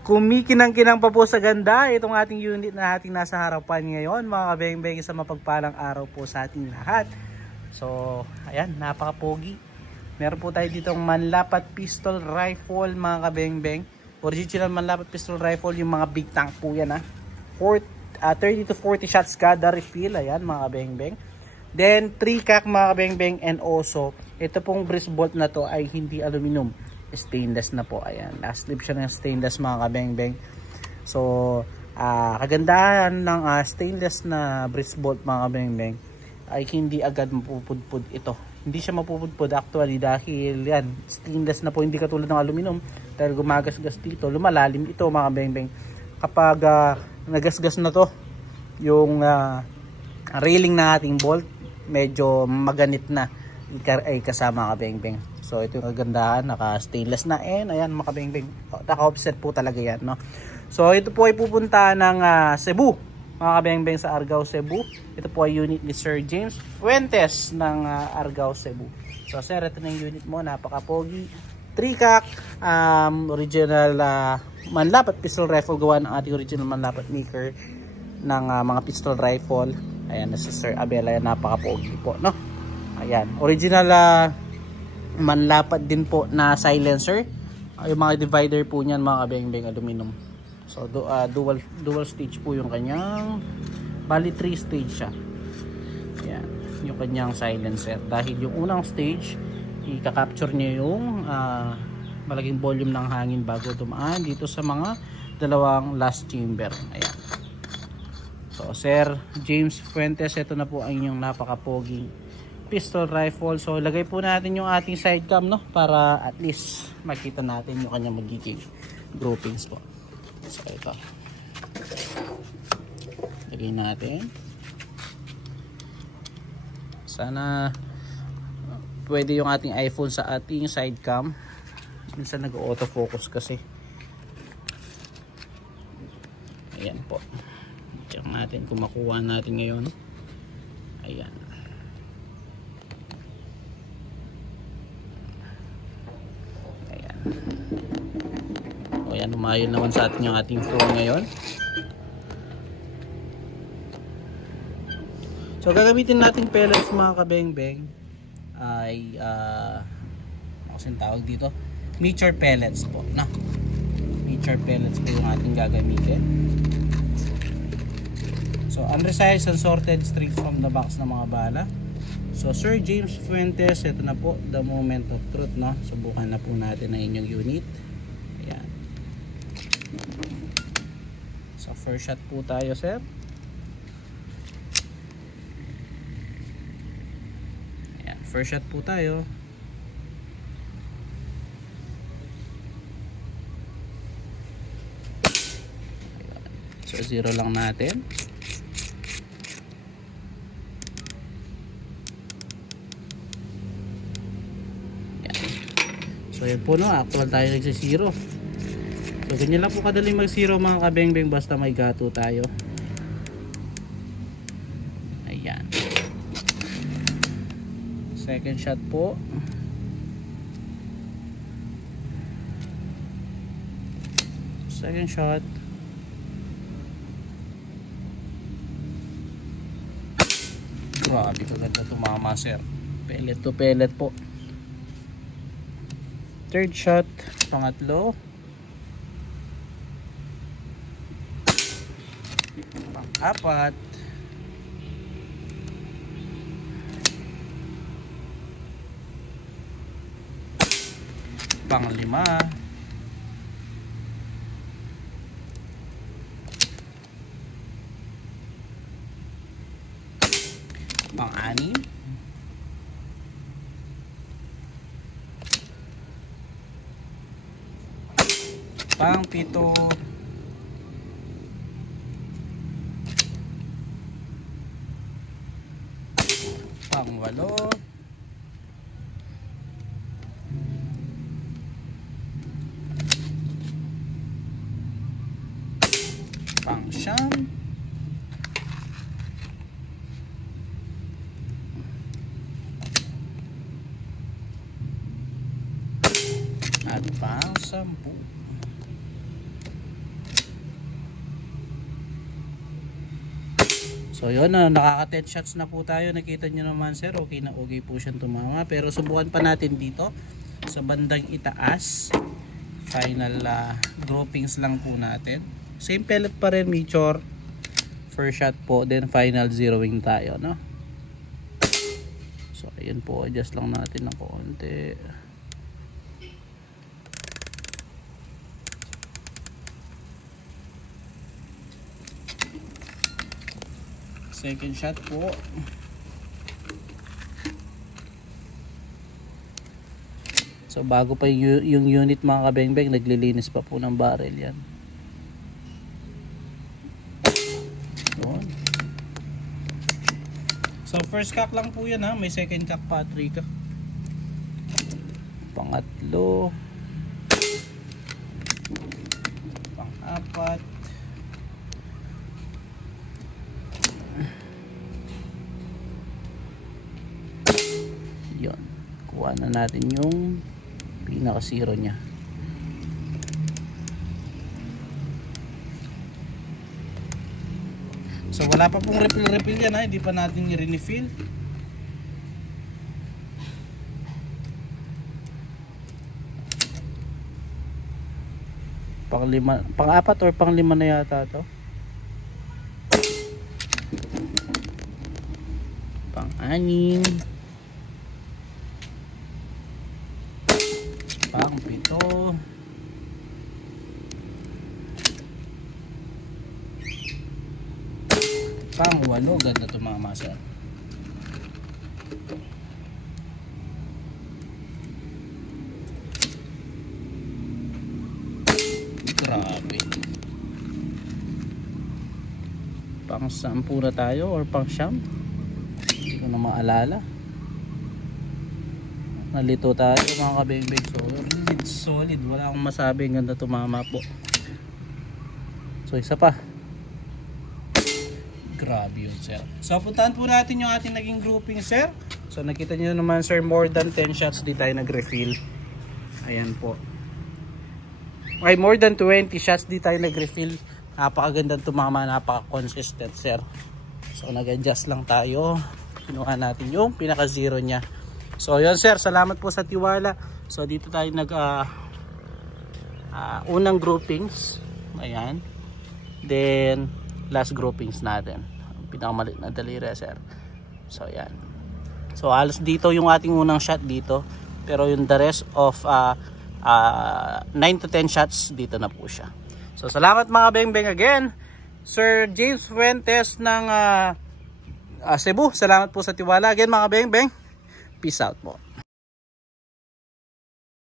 Kumikinang-kinang pa po sa ganda itong ating unit na ating nasa harapan ngayon, mga kabeng-beng, sa mapagpalang araw po sa ating lahat. So, ayan, napaka-pogi. Meron po tayo ditong manlapat pistol rifle, mga kabeng-beng. Original manlapat pistol rifle, yung mga big tank po yan, 30 to 40 shots kada refill, ayan, mga kabeng-beng. Then 3 cock, mga kabeng-beng, and also ito pong breech bolt na to ay hindi aluminum, stainless na po. Ayan, last slip siya ng stainless, mga kabeng-beng. So kagandahan ng stainless na breech bolt, mga kabeng-beng, ay hindi agad mapupudpud ito. Hindi siya mapupudpud actually dahil yan, stainless na po, hindi katulad ng aluminum. Dahil gumagasgas dito, lumalalim ito, mga kabeng-beng. Kapag nagasgas na to yung railing na ating bolt, medyo maganit na ay kasama, kabeng-beng. So ito yung kagandahan, naka stainless na, and ayan, mga kabeng-beng, naka offset po talaga yan, no? So ito po ay pupunta ng Cebu, mga kabeng-beng, sa Argao, Cebu. Ito po ay unit ni Sir James Fuentes ng Argao, Cebu. So sir, ito na yung unit mo, napaka-pogi. 3 cock, original manlapat pistol rifle, gawa ng ating original manlapat maker ng mga pistol rifle. Ayan, si Sir Abel, ayan, napaka-pogi po, no? Ayan, original manlapat din po na silencer. Yung mga divider po niyan, mga kabeng-beng, aluminum. So dual stage po yung kanyang, bali 3 stage siya. Ayan, yung kanyang silencer. Dahil yung unang stage, i-capture niya yung malaking volume ng hangin bago dumaan dito sa mga dalawang last chamber. Ayan. So Sir James Fuentes, ito na po ang inyong napaka-pogi pistol rifle. So lagay po natin yung ating side cam, no, para at least makita natin yung kanyang magiging groupings po. So ito, lagay natin. Sana pwede yung ating iPhone sa ating side cam. Minsan nag-autofocus kasi. Ayan po. Check natin kung makuha natin ngayon. Ayan. Ayan. O yan, umayon naman sa atin yung ating phone ngayon. So gagamitin natin pellets, mga kabeng-beng, ay kasing tawag dito, mature pellets po, na mature pellets po yung ating gagamitin. So unresized and sorted straight from the box na mga bala. So Sir James Fuentes, ito na po, the moment of truth, no? Subukan na po natin ang inyong unit. Ayan. So first shot po tayo, sir. Ayan, first shot po tayo. Ayan. So zero lang natin. So yan po, no, actual tayo nagsi-zero. So ganyan lang po kadaling mag-zero, mga kabeng-beng, basta may gato tayo. Ayan. Second shot po. Second shot. Grabe, kaganda tumama, sir. Pellet to pellet po. Third shot, pangatlo, pang-apat, pang-lima, pang-anim, pang-pito, pang-walo, pang-siyam, at pang-sampu. So yun, nakaka 10 shots na po tayo. Nakita nyo naman sir, okay na okay po siyang tumama. Pero subukan pa natin dito sa bandang itaas. Final groupings lang po natin. Same pellet pa rin, Michor. First shot po, then final zeroing tayo, no? So ayun po, adjust lang natin ng konti. Second shot po. So bago pa yung unit mga kabengbeng, naglilinis pa po ng barrel yan. Yun. So first cock lang po yan ha, may second cock pa, 3 cock. Pangatlo. Pang-apat. Yun, kuha na natin yung pinaka zero nya. So wala pa pong refill yan ha, hindi pa natin i-refill. Pang-lima, pang-apat or pang-lima na yata to. Pang-anim. Pang-pito. Pang-walo. Ganda ito mga masa. Grabe. Pang-sampu na tayo or pang-siyam. Hindi ko na maalala. Nalito tayo mga kabengbeng. Solid. Wala akong masabi. Ganda tumama po. So isa pa. Grabe yun sir. So puntahan po natin yung ating naging grouping sir. So nakita nyo naman sir, more than 10 shots di tayo nag-refill. Ayan po. Ay more than 20 shots di tayo nag-refill. Napakagandang tumama. Napaka-consistent sir. So nag-adjust lang tayo. Kinuha natin yung pinaka-zero nya. So yun sir, salamat po sa tiwala. So dito tayo nag unang groupings. Ayan. Then last groupings natin. Pinakamalit na daliri sir. So ayan. So halos dito yung ating unang shot dito. Pero yung the rest of 9 to 10 shots dito na po siya. So salamat mga bengbeng again. Sir James Fuentes ng Cebu. Salamat po sa tiwala again mga bengbeng. Peace out po.